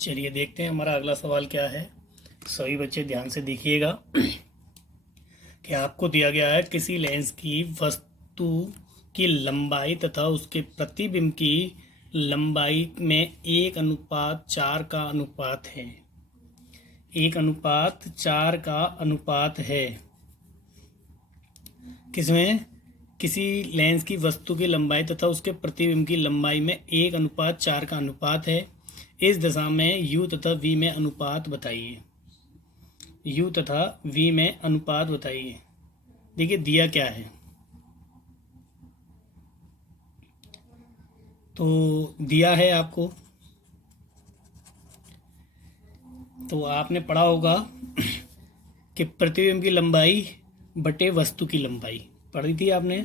चलिए देखते हैं हमारा अगला सवाल क्या है। सभी बच्चे ध्यान से देखिएगा कि आपको दिया गया है किसी लेंस की वस्तु की लंबाई तथा उसके प्रतिबिंब की लंबाई में 1:4 का अनुपात है। 1:4 का अनुपात है किसमें? किसी लेंस की वस्तु की लंबाई तथा उसके प्रतिबिंब की लंबाई में 1:4 का अनुपात है। इस दशा में u तथा v में अनुपात बताइए। u तथा v में अनुपात बताइए। देखिए दिया क्या है, तो दिया है आपको, तो आपने पढ़ा होगा कि प्रतिबिंब की लंबाई बटे वस्तु की लंबाई पढ़ी थी आपने।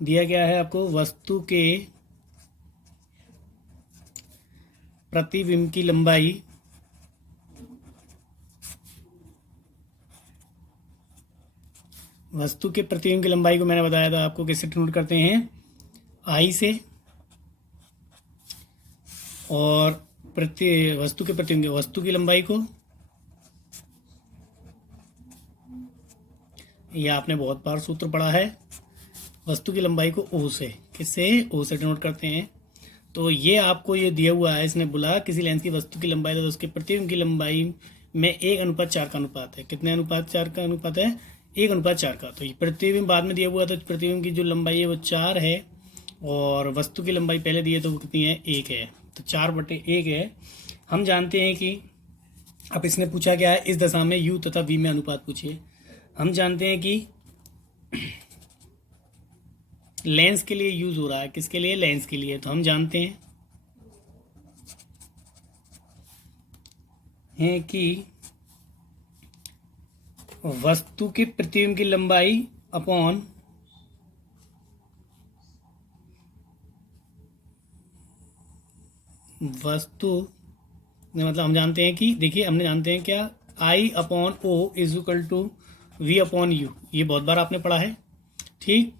दिया क्या है आपको? वस्तु के प्रतिबिंब की लंबाई वस्तु के प्रतिबिंब की लंबाई को मैंने बताया था आपको किससे डिनोट करते हैं? आई से। और वस्तु के प्रतिबिंब वस्तु की लंबाई को, यह आपने बहुत बार सूत्र पढ़ा है, वस्तु की लंबाई को ओ से, किससे? ओ से डिनोट करते हैं। तो ये आपको ये दिया हुआ है, इसने बोला किसी लेंस की वस्तु की लंबाई तो उसके प्रतिबिंब की लंबाई में 1:4 का अनुपात है। कितने अनुपात 4 का अनुपात है? 1:4 का। तो ये प्रतिबिंब बाद में दिया हुआ है, तो प्रतिबिंब की जो लंबाई है वो 4 है और वस्तु की लंबाई पहले दी है तो वो कितनी है? 1 है। तो 4/1 है। हम जानते हैं कि अब इसने पूछा क्या है? इस दशा में u तथा v में अनुपात पूछिए। हम जानते हैं कि लेंस के लिए यूज हो रहा है, किसके लिए? लेंस के लिए। तो हम जानते हैं कि वस्तु के प्रतिबिंब की लंबाई अपॉन वस्तु, मतलब हम जानते हैं कि, देखिए हमने जानते हैं क्या, I/O is equal to V/U। ये बहुत बार आपने पढ़ा है, ठीक।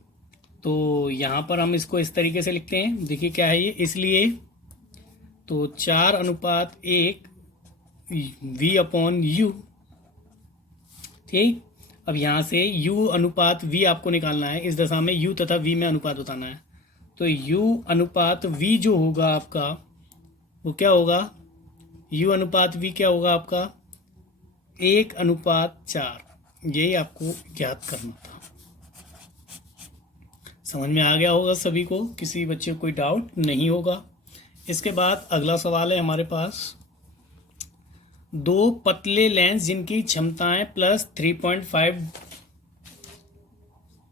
तो यहाँ पर हम इसको इस तरीके से लिखते हैं। देखिए क्या है ये, इसलिए तो 4:1 V/U, ठीक। अब यहाँ से U अनुपात V आपको निकालना है। इस दशा में U तथा V में अनुपात बताना है। तो U अनुपात V जो होगा आपका वो क्या होगा? U अनुपात V क्या होगा आपका? 1:4। यही आपको ज्ञात करना था। समझ में आ गया होगा सभी को, किसी बच्चे को कोई डाउट नहीं होगा। इसके बाद अगला सवाल है हमारे पास, दो पतले लेंस जिनकी क्षमताएं +3.5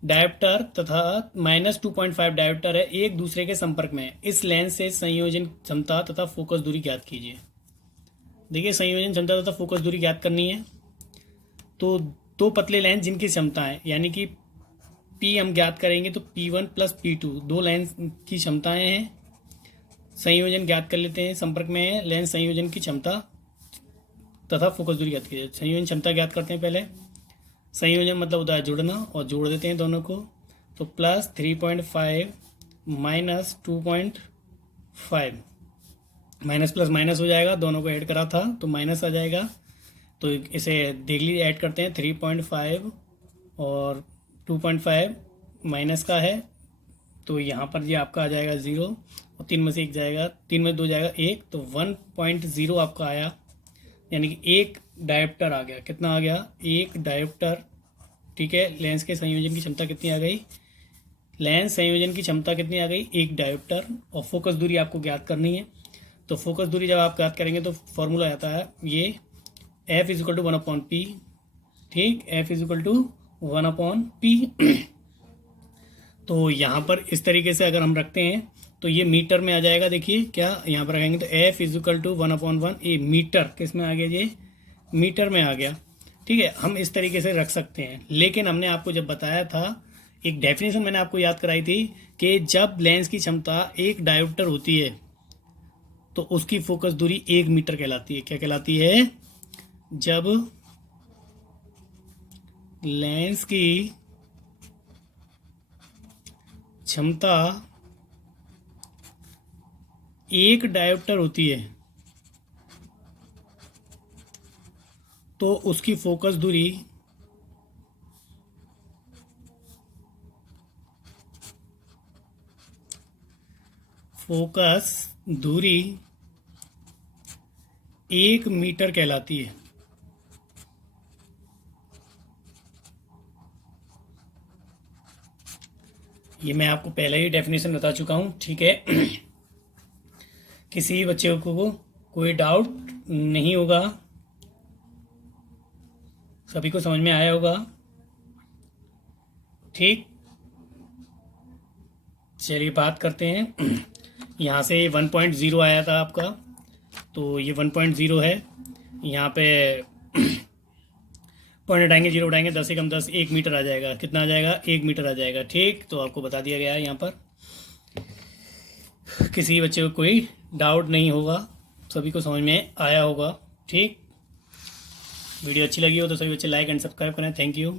डायोप्टर तथा -2.5 डायोप्टर है एक दूसरे के संपर्क में है। इस लेंस से संयोजन क्षमता तथा फोकस दूरी ज्ञात कीजिए। देखिए संयोजन क्षमता तथा फोकस दूरी ज्ञात करनी है। तो दो पतले लेंस जिनकी क्षमताएं, यानी कि P हम ज्ञात करेंगे तो P1 + P2 दो लेंस की क्षमताएं हैं। संयोजन ज्ञात कर लेते हैं, संपर्क में है लेंस, संयोजन की क्षमता तथा फोकस दूरी ज्ञात कीजिए। संयोजन क्षमता ज्ञात करते हैं पहले। संयोजन मतलब होता है जुड़ना, और जोड़ देते हैं दोनों को। तो +3.5 -2.5, माइनस प्लस माइनस हो जाएगा, दोनों को ऐड करा था तो माइनस आ जाएगा। तो इसे देख लीजिए, ऐड करते हैं। 3.5 और 2.5 माइनस का है, तो यहाँ पर ये आपका आ जाएगा 0 और 3 में से 1 जाएगा, 3 में 2 जाएगा 1, तो 1.0 आपका आया, यानी कि 1 डायोप्टर आ गया। कितना आ गया? 1 डायोप्टर, ठीक है। लेंस के संयोजन की क्षमता कितनी आ गई? लेंस संयोजन की क्षमता कितनी आ गई? 1 डायोप्टर। और फोकस दूरी आपको ज्ञात करनी है। तो फोकस दूरी जब आप ज्ञात करेंगे तो फॉर्मूला आता है ये F = 1/P, ठीक। F = 1/P। तो यहाँ पर इस तरीके से अगर हम रखते हैं तो ये मीटर में आ जाएगा। देखिए क्या यहाँ पर रखेंगे तो F = 1/1, ये मीटर किस में आ गया? ये मीटर में आ गया, ठीक है। हम इस तरीके से रख सकते हैं। लेकिन हमने आपको जब बताया था, एक डेफिनेशन मैंने आपको याद कराई थी कि जब लेंस की क्षमता 1 डायोप्टर होती है तो उसकी फोकस दूरी 1 मीटर कहलाती है। क्या कहलाती है? जब लेंस की क्षमता 1 डायोप्टर होती है तो उसकी फोकस दूरी 1 मीटर कहलाती है। ये मैं आपको पहले ही डेफिनेशन बता चुका हूँ, ठीक है। किसी बच्चे को कोई डाउट नहीं होगा, सभी को समझ में आया होगा, ठीक। चलिए बात करते हैं। यहाँ से 1.0 आया था आपका, तो ये 1.0 है। यहाँ पे पॉइंट हटाएंगे, 0 उठाएंगे, 10 से कम 10, 1 मीटर आ जाएगा। कितना आ जाएगा? 1 मीटर आ जाएगा, ठीक। तो आपको बता दिया गया है यहाँ पर, किसी बच्चे को कोई डाउट नहीं होगा, सभी को समझ में आया होगा, ठीक। वीडियो अच्छी लगी हो तो सभी बच्चे लाइक एंड सब्सक्राइब करें। Thank you.